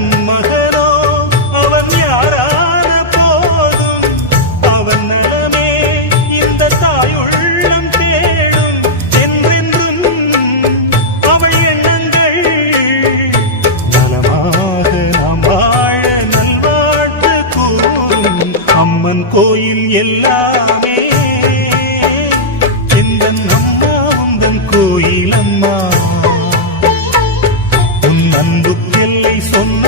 தன் மகனோ அவன் யாரான போதும் அவன் நலமே இந்த தாயுள்ளம் தேடும் என்றென்றும் அவள் எண்ணங்கள் நலமாக நாம் வாழ நல்வாழ்த்து கூறும் அம்மன் கோயில் எல்லாமே எந்தன் அம்மா உந்தன் கோயில் அம்மா உன் அன்புக்கெல்லை சொன்ன